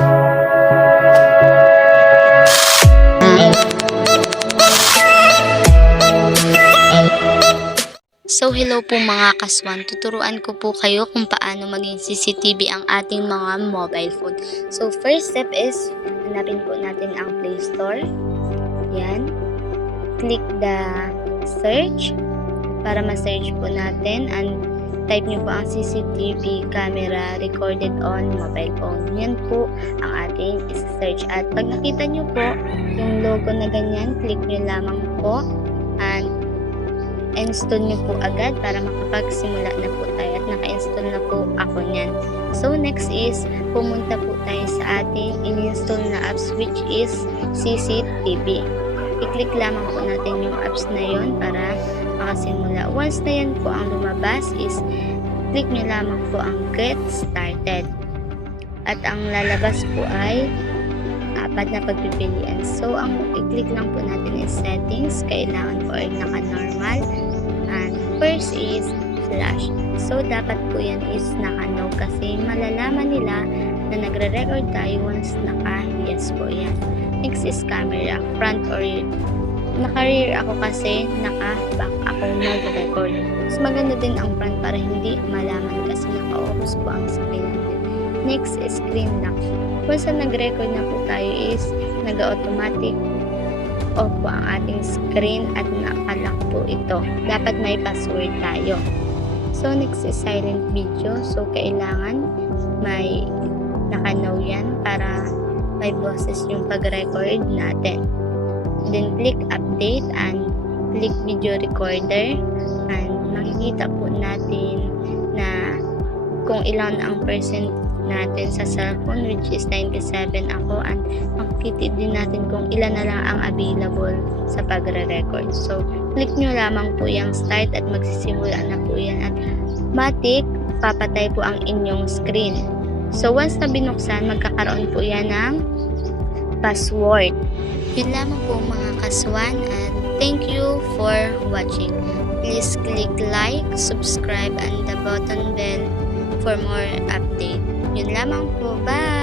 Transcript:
So hello po mga kaswan, tuturuan ko po kayo kung paano maging CCTV ang ating mga mobile phone. So first step is, hanapin po natin ang Play Store. Yan. Click the search para ma-search po natin and type nyo po ang CCTV camera recorded on mobile phone. Yan po ang ating isa-search. At pag nakita nyo po yung logo na ganyan, click nyo lamang po and install nyo po agad para makapagsimula na po tayo at naka-install na po ako niyan. So next is pumunta po tayo sa ating in-install na apps which is CCTV. I-click lamang po natin yung apps na yon para makasimula. Once na yan po ang lumabas is click nyo lamang po ang get started at ang lalabas po ay apat na pagpipilian. So, ang i-click lang po natin is settings. Kailangan po ay naka-normal. And first is flash. So, dapat po yan is naka-no kasi malalaman nila na nagre-record tayo once naka-yes po yan. Next is camera, front or rear. Naka-rear ako kasi naka-back ako mag-record. Mas maganda din ang front para hindi malaman kasi naka-focus po ang screen natin. Next is screen lock. Once na nag-record na po tayo is nag-automatic off po ang ating screen at nakalock po ito. Dapat may password tayo. So next is silent video. So kailangan may naka-no yan para may boses yung pag-record natin. Then click update and click video recorder and makikita po natin na kung ilan ang percent natin sa cellphone which is 97 ako and makikita din natin kung ilan na lang ang available sa pagre-record. So, click nyo lamang po yung start at magsisimula na po yan at matik papatay po ang inyong screen. So, once na binuksan, magkakaroon po yan ng password. Yun lamang po mga kaswan and thank you for watching. Please click like, subscribe and the button bell for more update. Yun lamang po. Bye!